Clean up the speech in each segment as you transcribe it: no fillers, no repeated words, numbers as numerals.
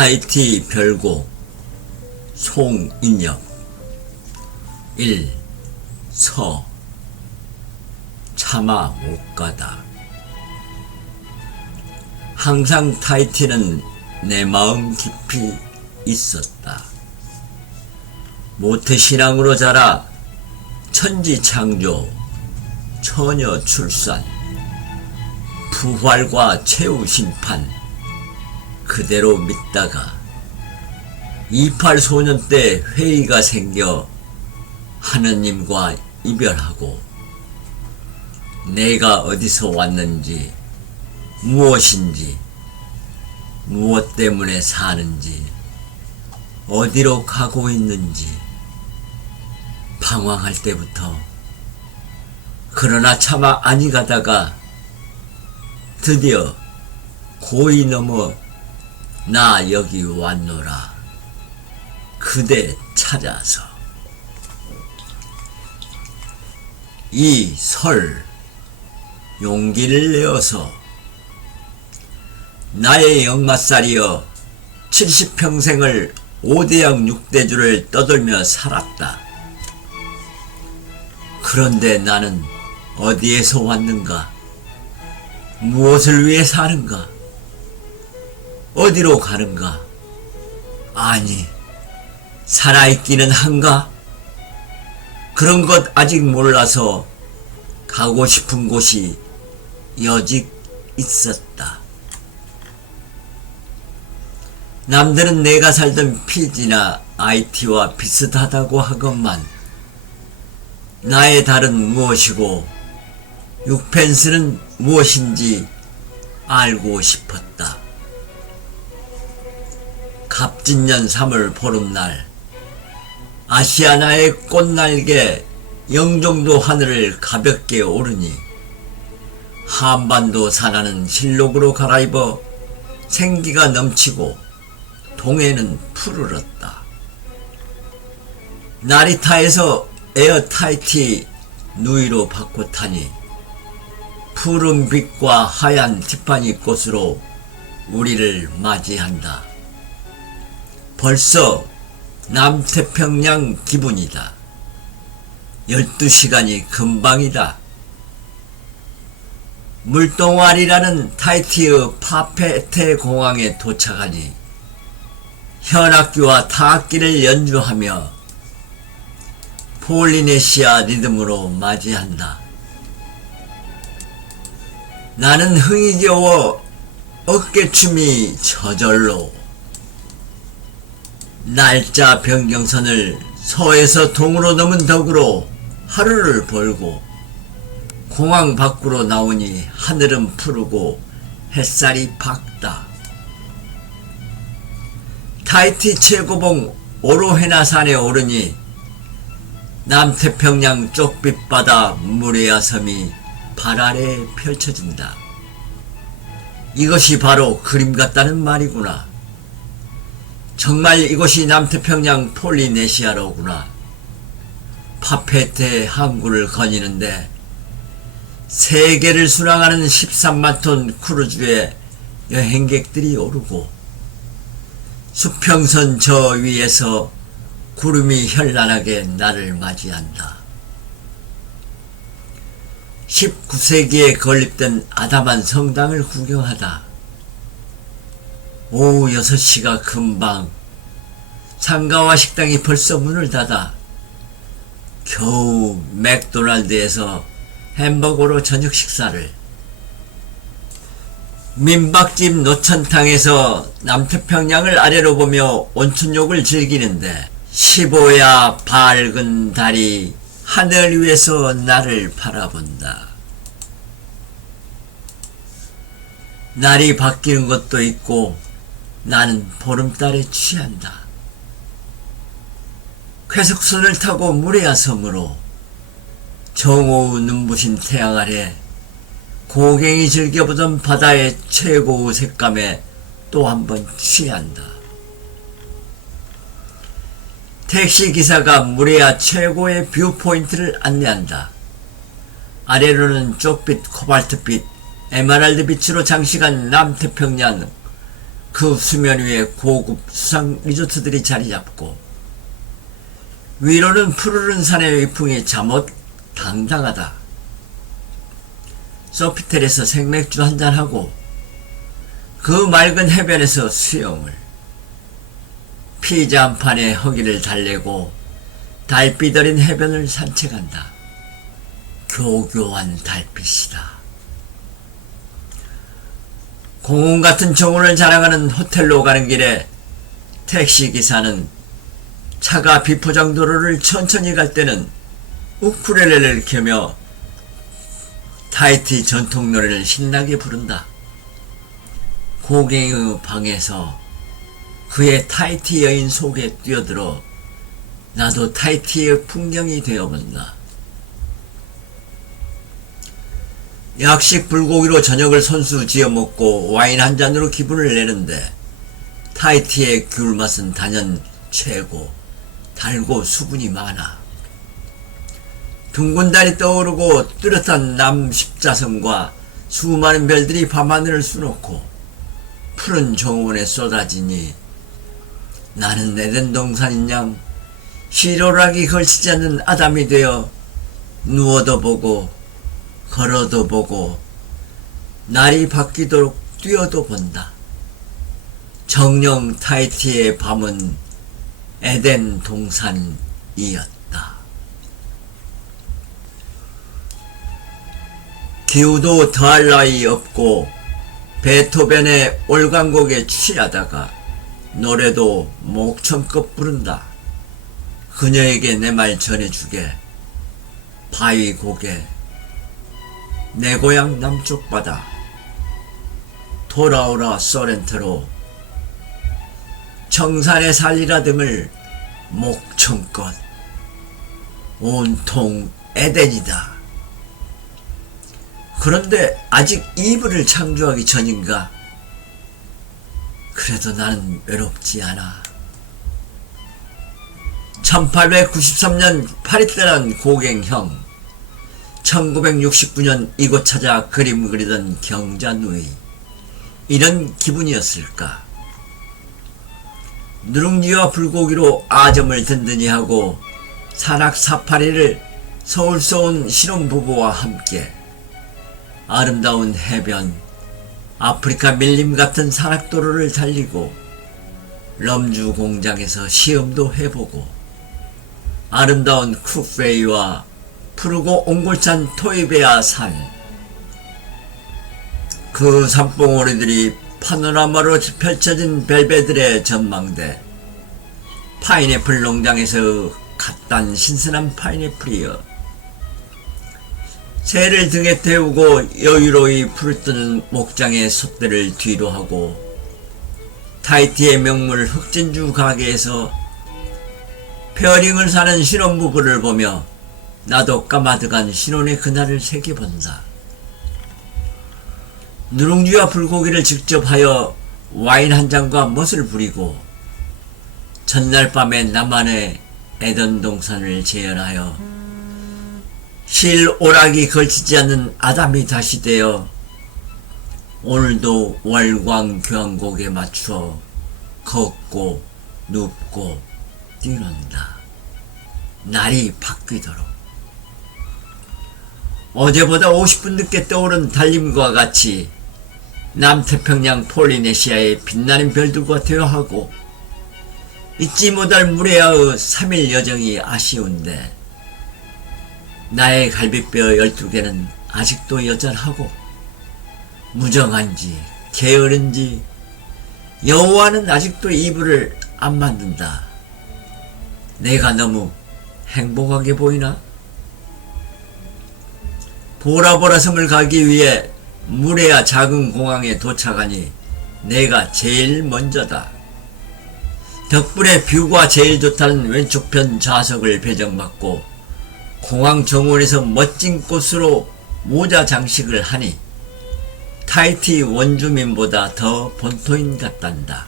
타이티 별곡 송인엽 1. 서 차마 못가다. 항상 타이티는 내 마음 깊이 있었다. 모태신앙으로 자라 천지창조, 처녀출산, 부활과 최후심판 그대로 믿다가 28소년 때 회의가 생겨 하느님과 이별하고 내가 어디서 왔는지, 무엇인지, 무엇 때문에 사는지, 어디로 가고 있는지 방황할 때부터, 그러나 차마 아니 가다가 드디어 고이 넘어 나 여기 왔노라 그대 찾아서. 이 설 용기를 내어서 나의 역마살이여 70평생을 5대양 6대주를 떠돌며 살았다. 그런데 나는 어디에서 왔는가? 무엇을 위해 사는가? 어디로 가는가? 아니, 살아있기는 한가? 그런 것 아직 몰라서 가고 싶은 곳이 여직 있었다. 남들은 내가 살던 PG나 IT와 비슷하다고 하건만 나의 달은 무엇이고 육펜스는 무엇인지 알고 싶었다. 갑진년 3월 보름날 아시아나의 꽃날개 영종도 하늘을 가볍게 오르니 한반도 산하는 실록으로 갈아입어 생기가 넘치고 동해는 푸르렀다. 나리타에서 에어타이티 누이로 바꿔 타니 푸른 빛과 하얀 티파니 꽃으로 우리를 맞이한다. 벌써 남태평양 기분이다. 12시간이 금방이다. 물동아리라는 타이티의 파페테 공항에 도착하니 현악기와 타악기를 연주하며 폴리네시아 리듬으로 맞이한다. 나는 흥이 겨워 어깨춤이 저절로 날짜 변경선을 서에서 동으로 넘은 덕으로 하루를 벌고 공항 밖으로 나오니 하늘은 푸르고 햇살이 밝다. 타이티 최고봉 오로헤나산에 오르니 남태평양 쪽빛바다 무레아 섬이 발 아래 펼쳐진다. 이것이 바로 그림 같다는 말이구나. 정말 이곳이 남태평양 폴리네시아로구나. 파페테 항구를 거니는데 세계를 순항하는 13만 톤 크루즈에 여행객들이 오르고 수평선 저 위에서 구름이 현란하게 나를 맞이한다. 19세기에 건립된 아담한 성당을 구경하다 오후 6시가 금방 상가와 식당이 벌써 문을 닫아 겨우 맥도날드에서 햄버거로 저녁 식사를, 민박집 노천탕에서 남태평양을 아래로 보며 온천욕을 즐기는데 15야 밝은 달이 하늘 위에서 나를 바라본다. 날이 바뀌는 것도 있고 나는 보름달에 취한다. 쾌속선을 타고 무레아 섬으로 정오후 눈부신 태양 아래 고갱이 즐겨보던 바다의 최고의 색감에 또 한 번 취한다. 택시기사가 무레아 최고의 뷰포인트를 안내한다. 아래로는 쪽빛, 코발트빛, 에메랄드 빛으로 장식한 남태평양 그 수면 위에 고급 수상 리조트들이 자리잡고 위로는 푸르른 산의 위풍이 잠옷 당당하다. 소피텔에서 생맥주 한잔하고 그 맑은 해변에서 수영을, 피자 한 판에 허기를 달래고 달빛 어린 해변을 산책한다. 교교한 달빛이다. 공원 같은 정원을 자랑하는 호텔로 가는 길에 택시기사는 차가 비포장도로를 천천히 갈 때는 우쿨렐레를 켜며 타히티 전통 노래를 신나게 부른다. 고갱의 방에서 그의 타히티 여인 속에 뛰어들어 나도 타히티의 풍경이 되어본다. 약식 불고기로 저녁을 손수 지어 먹고 와인 한 잔으로 기분을 내는데 타히티의 귤맛은 단연 최고. 달고 수분이 많아. 둥근 달이 떠오르고 뚜렷한 남십자선과 수많은 별들이 밤하늘을 수놓고 푸른 정원에 쏟아지니 나는 에덴 동산인 양 시로락이 걸치지 않는 아담이 되어 누워도 보고 걸어도 보고 날이 바뀌도록 뛰어도 본다. 정령 타히티의 밤은 에덴 동산이었다. 기후도 더할 나위 없고 베토벤의 올간곡에 취하다가 노래도 목청껏 부른다. 그녀에게 내 말 전해주게. 바위 고개 내 고향 남쪽 바다 돌아오라 소렌토로 청산의 살리라 등을 목청껏 온통 에덴이다. 그런데 아직 이불을 창조하기 전인가? 그래도 나는 외롭지 않아. 1893년 파리 떠난 고갱형, 1969년 이곳 찾아 그림 그리던 경자 누이, 이런 기분이었을까? 누룽지와 불고기로 아점을 든든히 하고 산악 사파리를 서울서 온 신혼부부와 함께 아름다운 해변, 아프리카 밀림 같은 산악도로를 달리고 럼주 공장에서 시험도 해보고 아름다운 쿠페이와 푸르고 옹골찬 토이베아 산, 그 산봉우리들이 파노라마로 펼쳐진 벨베들의 전망대, 파인애플 농장에서 갓 딴 신선한 파인애플이여 새를 등에 태우고 여유로이 푸르뜨는 목장의 솥대를 뒤로 하고 타히티의 명물 흑진주 가게에서 페어링을 사는 신혼부부를 보며 나도 까마득한 신혼의 그날을 새겨본다. 누룽지와 불고기를 직접 하여 와인 한 잔과 멋을 부리고 전날 밤에 나만의 에덴 동산을 재현하여 실오락이 걸치지 않는 아담이 다시 되어 오늘도 월광교향곡에 맞추어 걷고 눕고 뛰는다. 날이 바뀌도록. 어제보다 50분 늦게 떠오른 달림과 같이 남태평양 폴리네시아의 빛나는 별들과 대화하고 잊지 못할 무레아의 3일 여정이 아쉬운데 나의 갈비뼈 12개는 아직도 여전하고 무정한지 게으른지 여호와는 아직도 이불을 안 만든다. 내가 너무 행복하게 보이나? 보라보라 섬을 가기 위해 무레아 작은 공항에 도착하니 내가 제일 먼저다. 덕분에 뷰가 제일 좋다는 왼쪽편 좌석을 배정받고 공항 정원에서 멋진 꽃으로 모자 장식을 하니 타히티 원주민보다 더 본토인 같단다.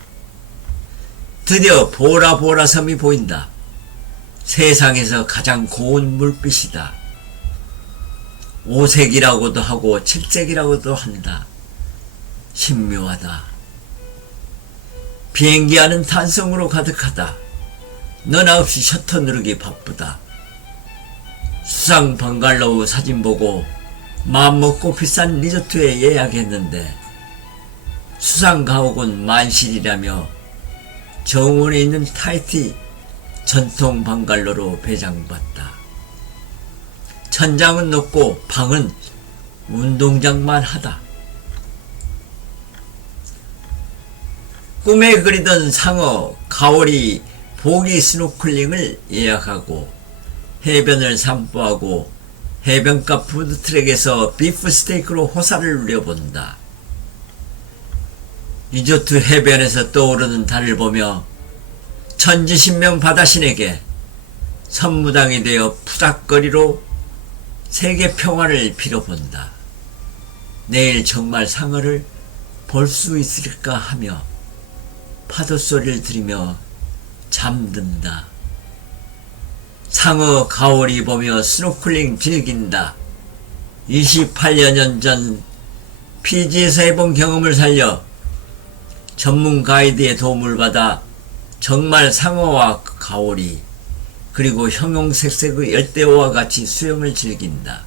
드디어 보라보라 섬이 보인다. 세상에서 가장 고운 물빛이다. 오색이라고도 하고 칠색이라고도 한다. 신묘하다. 비행기 안은 탄성으로 가득하다. 너나 없이 셔터 누르기 바쁘다. 수상 번갈로우 사진 보고 마음먹고 비싼 리조트에 예약했는데 수상 가옥은 만실이라며 정원에 있는 타이티 전통 방갈로로 배정받다. 천장은 높고 방은 운동장만 하다. 꿈에 그리던 상어 가오리 보기 스노클링을 예약하고 해변을 산보하고 해변가 푸드트랙에서 비프 스테이크로 호사를 누려본다. 리조트 해변에서 떠오르는 달을 보며 천지신명 바다신에게 선무당이 되어 푸닥거리로 세계 평화를 빌어본다. 내일 정말 상어를 볼 수 있을까 하며 파도 소리를 들으며 잠든다. 상어 가오리 보며 스노클링 즐긴다. 28여 년 전 피지에서 해본 경험을 살려 전문 가이드의 도움을 받아 정말 상어와 가오리 그리고 형형색색의 열대어와 같이 수영을 즐긴다.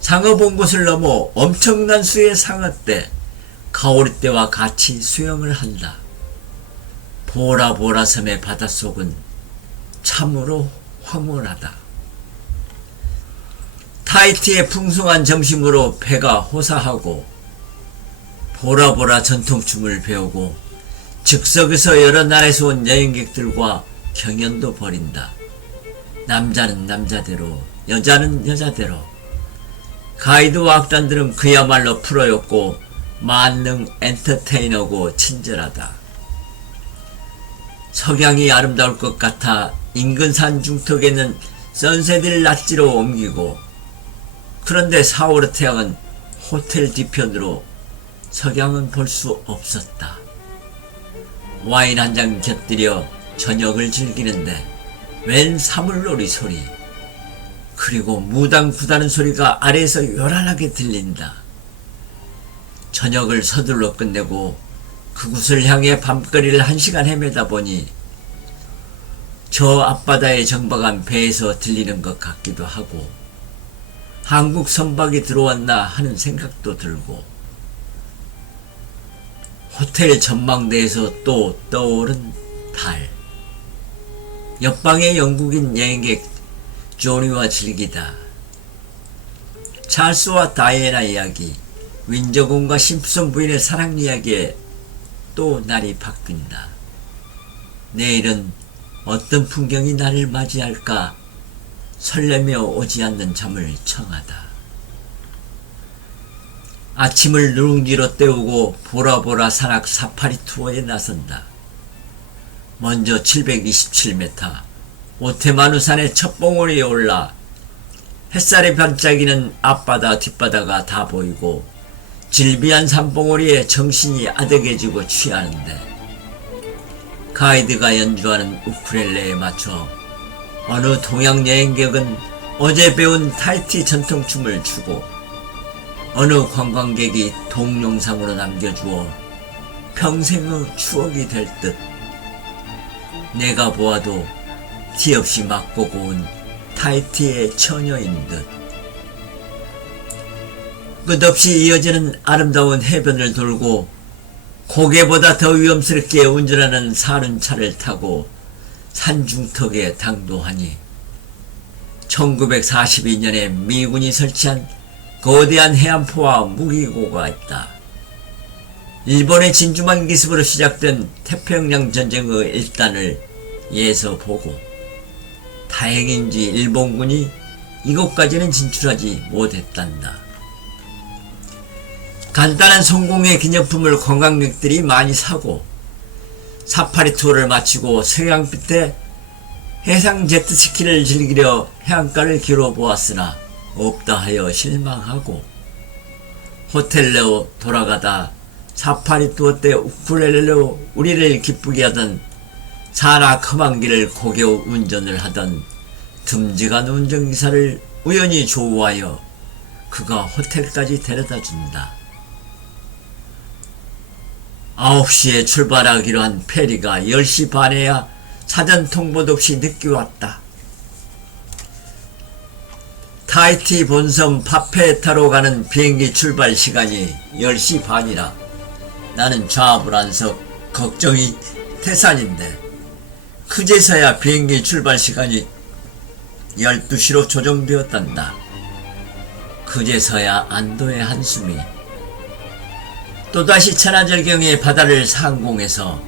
상어 본 곳을 넘어 엄청난 수의 상어떼, 가오리떼와 같이 수영을 한다. 보라보라 섬의 바닷속은 참으로 황홀하다. 타이티의 풍성한 점심으로 배가 호사하고 보라보라 전통춤을 배우고 즉석에서 여러 나라에서 온 여행객들과 경연도 벌인다. 남자는 남자대로 여자는 여자대로. 가이드와 악단들은 그야말로 프로였고 만능 엔터테이너고 친절하다. 석양이 아름다울 것 같아 인근 산 중턱에 있는 선셋을 낫지로 옮기고, 그런데 4월의 태양은 호텔 뒤편으로 석양은 볼 수 없었다. 와인 한 잔 곁들여 저녁을 즐기는데 웬 사물놀이 소리, 그리고 무당 구다는 소리가 아래에서 요란하게 들린다. 저녁을 서둘러 끝내고 그곳을 향해 밤거리를 1시간 헤매다 보니 저 앞바다에 정박한 배에서 들리는 것 같기도 하고 한국 선박이 들어왔나 하는 생각도 들고, 호텔 전망대에서 또 떠오른 달. 옆방의 영국인 여행객 조니와 즐기다. 찰스와 다이애나 이야기, 윈저공과 심프슨 부인의 사랑 이야기에 또 날이 바뀐다. 내일은 어떤 풍경이 나를 맞이할까 설레며 오지 않는 잠을 청하다. 아침을 누룽지로 때우고 보라보라 산악 사파리 투어에 나선다. 먼저 727m 오테마누산의 첫 봉우리에 올라 햇살에 반짝이는 앞바다 뒷바다가 다 보이고 질비한 산봉우리에 정신이 아득해지고 취하는데, 가이드가 연주하는 우쿨렐레에 맞춰 어느 동양 여행객은 어제 배운 타이티 전통춤을 추고 어느 관광객이 동영상으로 남겨주어 평생의 추억이 될 듯, 내가 보아도 티 없이 맞고 고운 타이티의 처녀인 듯. 끝없이 이어지는 아름다운 해변을 돌고 고개보다 더 위험스럽게 운전하는 사는 차를 타고 산중턱에 당도하니 1942년에 미군이 설치한 거대한 해안포와 무기고가 있다. 일본의 진주만 기습으로 시작된 태평양 전쟁의 일단을 예서 보고 다행인지 일본군이 이곳까지는 진출하지 못했단다. 간단한 성공의 기념품을 관광객들이 많이 사고 사파리 투어를 마치고 서양빛에 해상 제트스키를 즐기려 해안가를 길어보았으나 없다 하여 실망하고 호텔로 돌아가다 사파리 투어 때 우쿨렐레로 우리를 기쁘게 하던 산악 험한 길을 고개ው 운전을 하던 듬직한 운전기사를 우연히 조우하여 그가 호텔까지 데려다 준다. 9시에 출발하기로 한 페리가 10시 반에야 사전 통보도 없이 늦게 왔다. 타히티 본섬 파페타로 가는 비행기 출발 시간이 10시 반이라 나는 좌불안석 걱정이 태산인데 그제서야 비행기 출발 시간이 12시로 조정되었단다. 그제서야 안도의 한숨이. 또다시 천하절경의 바다를 상공해서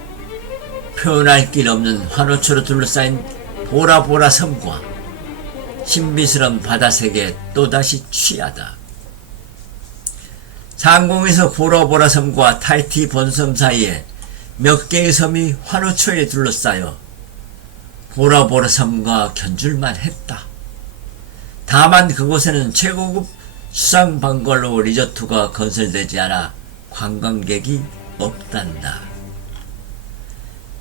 표현할 길 없는 환호초로 둘러싸인 보라보라 섬과 신비스러운 바다색에 또다시 취하다. 상공에서 보라보라 섬과 타히티 본섬 사이에 몇 개의 섬이 환호초에 둘러싸여 보라보라 섬과 견줄만 했다. 다만 그곳에는 최고급 수상 방글로우 리조트가 건설되지 않아 관광객이 없단다.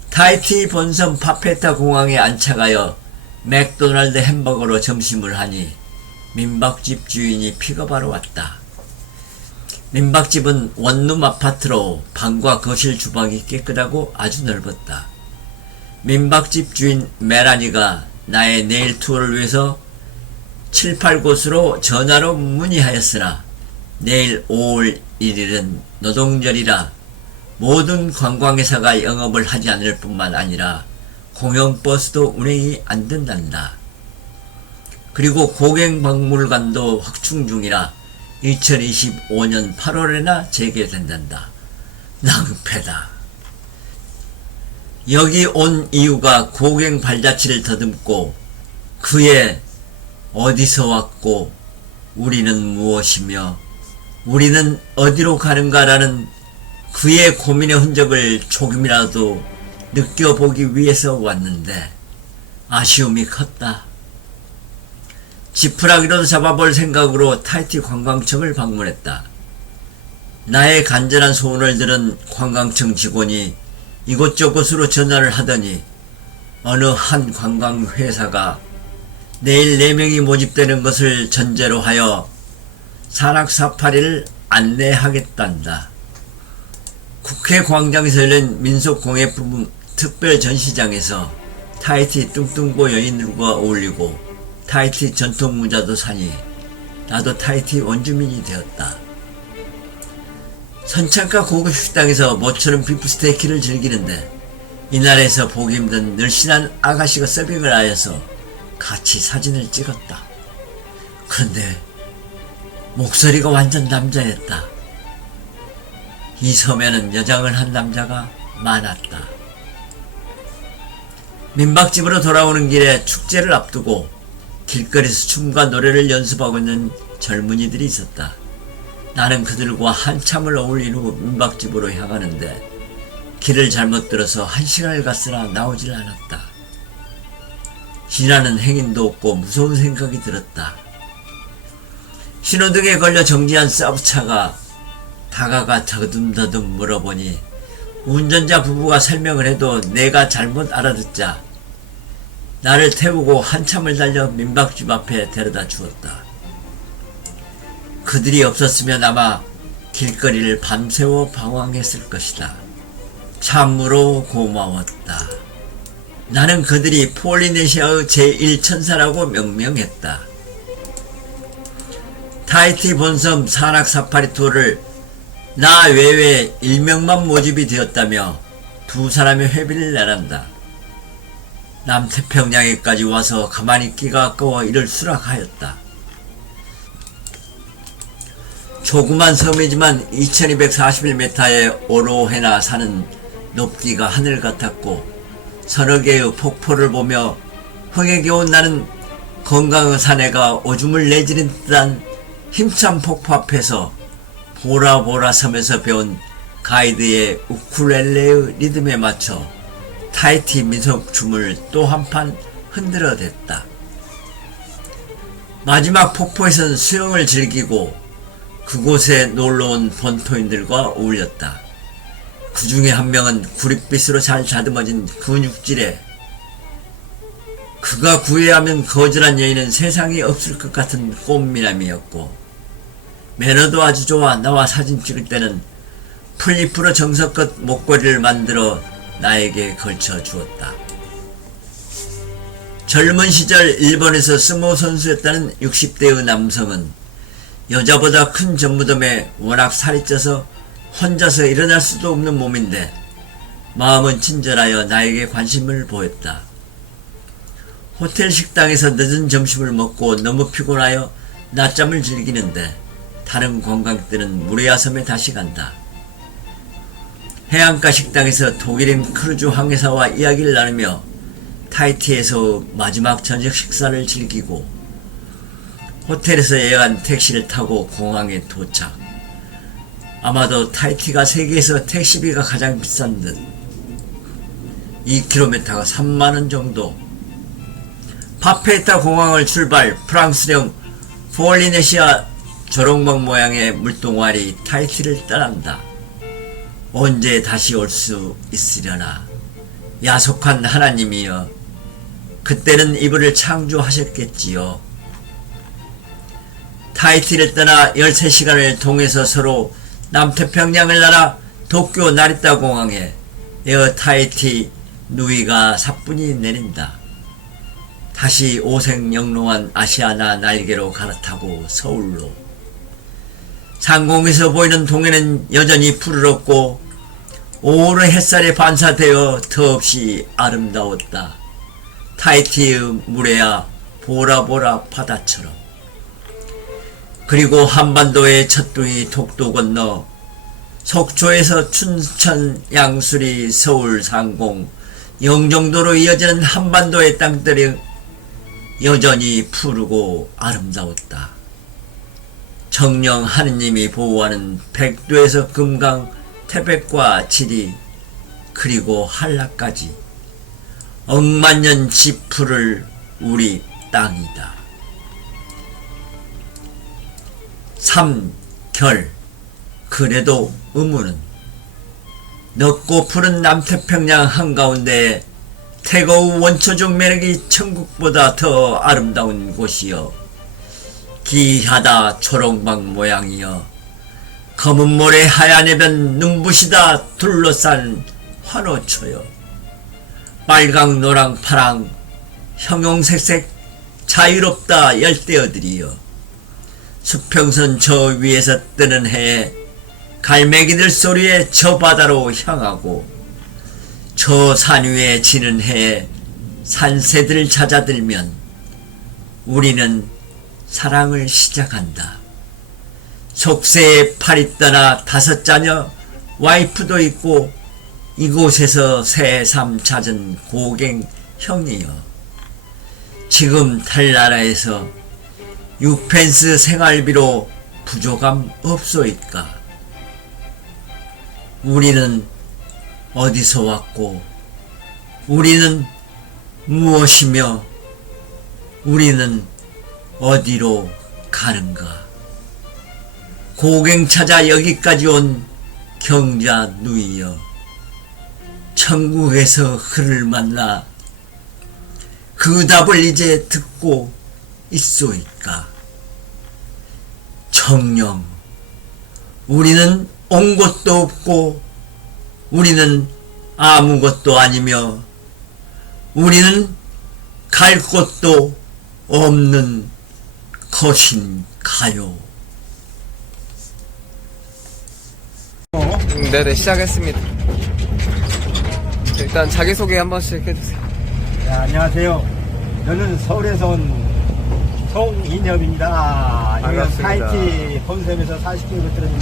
타히티 본섬 파페타 공항에 안착하여 맥도날드 햄버거로 점심을 하니 민박집 주인이 픽업하러 왔다. 민박집은 원룸 아파트로 방과 거실 주방이 깨끗하고 아주 넓었다. 민박집 주인 메라니가 나의 내일 투어를 위해서 7, 8곳으로 전화로 문의하였으나 내일 5월 1일은 노동절이라 모든 관광회사가 영업을 하지 않을 뿐만 아니라 공영버스도 운행이 안 된단다. 그리고 고갱박물관도 확충 중이라 2025년 8월에나 재개된단다. 낭패다. 여기 온 이유가 고갱 발자취를 더듬고 그의 어디서 왔고 우리는 무엇이며 우리는 어디로 가는가라는 그의 고민의 흔적을 조금이라도 느껴보기 위해서 왔는데 아쉬움이 컸다. 지푸라기라도 잡아볼 생각으로 타히티 관광청을 방문했다. 나의 간절한 소원을 들은 관광청 직원이 이곳저곳으로 전화를 하더니 어느 한 관광회사가 내일 4명이 모집되는 것을 전제로 하여 산악사파리를 안내하겠단다. 국회 광장에서 열린 민속공예품 특별 전시장에서 타히티 뚱뚱보 여인들과 어울리고 타히티 전통문화도 사니 나도 타히티 원주민이 되었다. 선창가 고급 식당에서 모처럼 비프 스테이키를 즐기는데 이날에서 보기 힘든 늘씬한 아가씨가 서빙을 하여서 같이 사진을 찍었다. 그런데 목소리가 완전 남자였다. 이 섬에는 여장을 한 남자가 많았다. 민박집으로 돌아오는 길에 축제를 앞두고 길거리에서 춤과 노래를 연습하고 있는 젊은이들이 있었다. 나는 그들과 한참을 어울린 후 민박집으로 향하는데 길을 잘못 들어서 1시간을 갔으나 나오질 않았다. 지나는 행인도 없고 무서운 생각이 들었다. 신호등에 걸려 정지한 서브차가 다가가 더듬더듬 물어보니 운전자 부부가 설명을 해도 내가 잘못 알아듣자 나를 태우고 한참을 달려 민박집 앞에 데려다 주었다. 그들이 없었으면 아마 길거리를 밤새워 방황했을 것이다. 참으로 고마웠다. 나는 그들이 폴리네시아의 제1천사라고 명명했다. 타히티 본섬 산악사파리 투어를 나 외에 1명만 모집이 되었다며 2사람의 회비를 내란다. 남태평양에까지 와서 가만히 있기가 아까워 이를 수락하였다. 조그만 섬이지만 2241m의 오로헤나 산은 높이가 하늘 같았고 서너 개의 폭포를 보며 흥에 겨운 나는 건강의 사내가 오줌을 내지른 듯한 힘찬 폭포 앞에서 보라보라 섬에서 배운 가이드의 우쿨렐레의 리듬에 맞춰 타히티 민속춤을 또 한판 흔들어댔다. 마지막 폭포에선 수영을 즐기고 그곳에 놀러온 본토인들과 어울렸다. 그 중에 한 명은 구릿빛으로 잘 다듬어진 근육질에 그가 구애하면 거절한 여인은 세상에 없을 것 같은 꽃미남이었고 매너도 아주 좋아 나와 사진 찍을 때는 풀잎으로 정성껏 목걸이를 만들어 나에게 걸쳐 주었다. 젊은 시절 일본에서 스모 선수였다는 60대의 남성은 여자보다 큰 전무덤에 워낙 살이 쪄서 혼자서 일어날 수도 없는 몸인데 마음은 친절하여 나에게 관심을 보였다. 호텔 식당에서 늦은 점심을 먹고 너무 피곤하여 낮잠을 즐기는데 다른 관광객들은 무레야섬에 다시 간다. 해안가 식당에서 독일인 크루즈 항해사와 이야기를 나누며 타히티에서 마지막 저녁 식사를 즐기고 호텔에서 예약한 택시를 타고 공항에 도착. 아마도 타히티가 세계에서 택시비가 가장 비싼 듯. 2km가 3만원 정도. 파페타 공항을 출발. 프랑스령 폴리네시아 조롱박 모양의 물동아리 타히티를 떠난다. 언제 다시 올 수 있으려나. 야속한 하나님이여, 그때는 이불을 창조하셨겠지요. 타히티를 떠나 13시간을 통해서 서로 남태평양을 날아 도쿄 나리타 공항에 에어 타히티 누이가 사뿐히 내린다. 다시 오색영롱한 아시아나 날개로 갈아타고 서울로. 상공에서 보이는 동해는 여전히 푸르렀고 오랜 햇살에 반사되어 더없이 아름다웠다. 타히티의 물에야 보라보라 바다처럼. 그리고 한반도의 첫둥이 독도 건너 속초에서 춘천, 양수리, 서울, 상공, 영종도로 이어지는 한반도의 땅들이 여전히 푸르고 아름다웠다. 정령 하느님이 보호하는 백두에서 금강, 태백과 지리, 그리고 한라까지 억만년 지푸를 우리 땅이다. 3. 결. 그래도 의무는 넓고 푸른 남태평양 한가운데 태거의 원초적 매력이 천국보다 더 아름다운 곳이여, 기하다 초롱박 모양이여, 검은 모래 하얀 해변 눈부시다 둘러싼 환호초여, 빨강 노랑 파랑 형용색색 자유롭다 열대어들이여, 수평선 저 위에서 뜨는 해에 갈매기들 소리에 저 바다로 향하고 저 산 위에 지는 해에 산새들 찾아들면 우리는 사랑을 시작한다. 속세에 팔이 떠나 5자녀 와이프도 있고 이곳에서 새삼 찾은 고갱 형이여, 지금 달나라에서 6펜스 생활비로 부족함 없소이까? 우리는 어디서 왔고 우리는 무엇이며 우리는 어디로 가는가? 고갱 찾아 여기까지 온 경자 누이여, 천국에서 그를 만나 그 답을 이제 듣고 있소이까? 정녕 우리는 온 곳도 없고 우리는 아무것도 아니며 우리는 갈 곳도 없는 것인가요? 네네, 시작했습니다. 일단 자기소개 한 번씩 해주세요. 네, 안녕하세요. 저는 서울에서 온 송인엽입니다. 여기는 반갑습니다. 타히티 본섬에서 40km 떨어진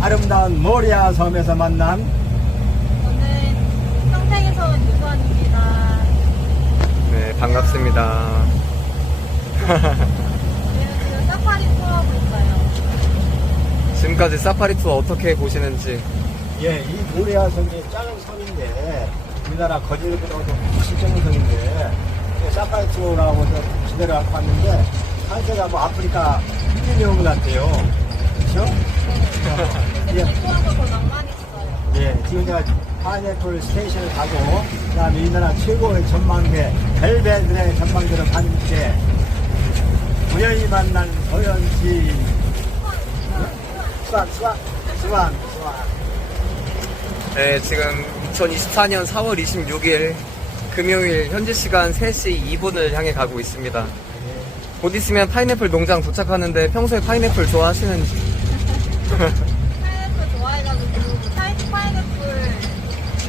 아름다운 모리아 섬에서 만난 저는 평택에서 온 유수환입니다. 네, 반갑습니다. 저희는 지금 사파리 투어하고 있어요. 지금까지 사파리 투어 어떻게 보시는지. 예, 이 모리아 섬이 작은 섬인데 우리나라 거제도보다 더 실적인 섬인데 사파리 투어라고 해서 지대로 갖고 왔는데 한세가 뭐 아프리카 힐링 같아요. 그렇죠? 예. 투어가 더 낭만 있어요. 예, 지금 제가 파인애플 스테이션을 가고 그다음에 우리나라 최고의 전망대 벨베드의 전망대를 봤는데 우연히 만난 도연씨 수완 네, 지금 2024년 4월 26일 금요일 현지 시간 3시 2분을 향해 가고 있습니다. 곧 있으면 파인애플 농장 도착하는데 평소에 파인애플 좋아하시는지? 파인애플 좋아해가지고 타이트 파인애플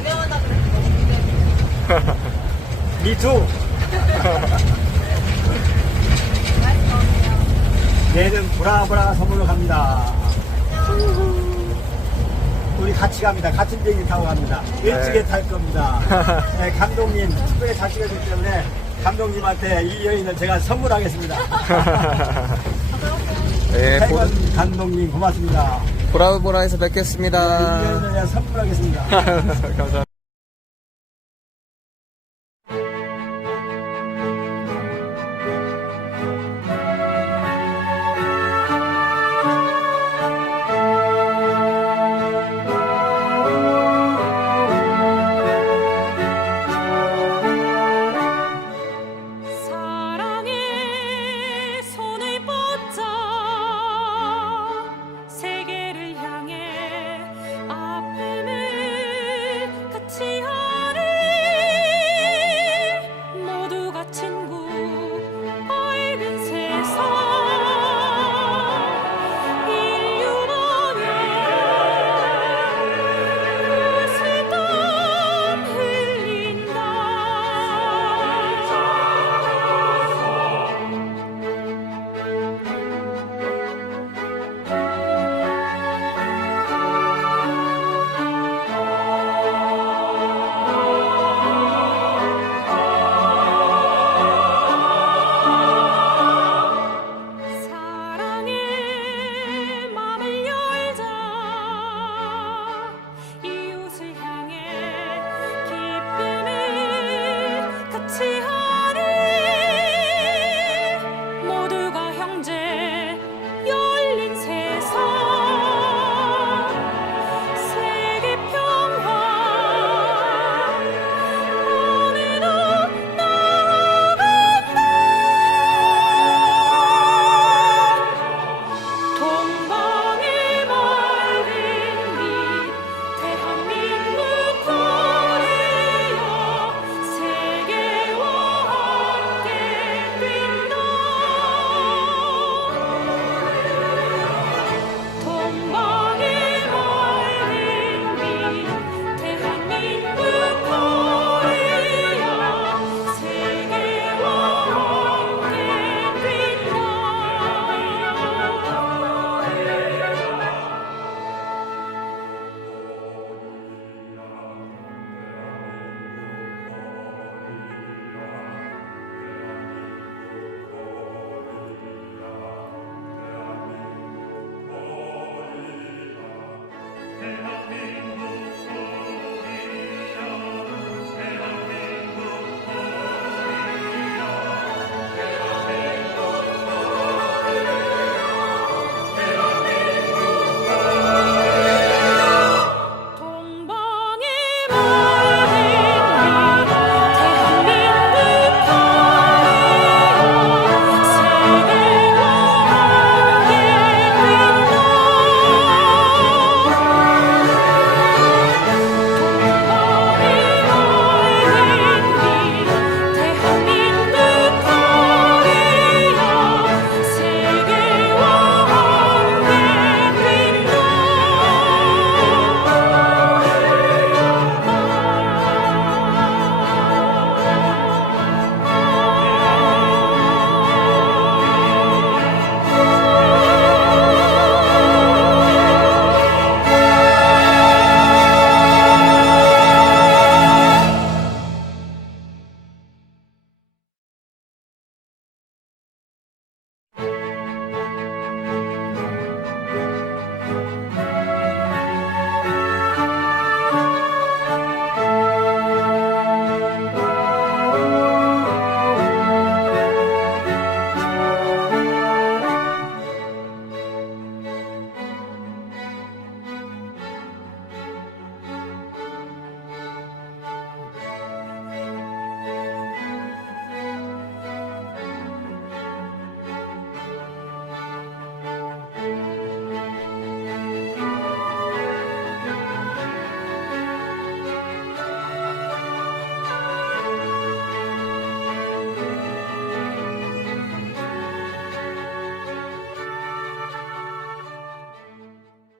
유명하다 그래서 너무 기대돼요. 미투. 맛있어요. 얘는 보라보라 선물로 갑니다. 우리 같이 갑니다. 같은 비행기 타고 갑니다. 일찍에 탈 겁니다. 네, 감독님 특별히 잘 찍어주기 때문에 감독님한테 이 여인을 제가 선물하겠습니다. 네, 태건 감독님 고맙습니다. 보라보라에서 이 뵙겠습니다. 여인을 제가 선물하겠습니다. 감사합니다.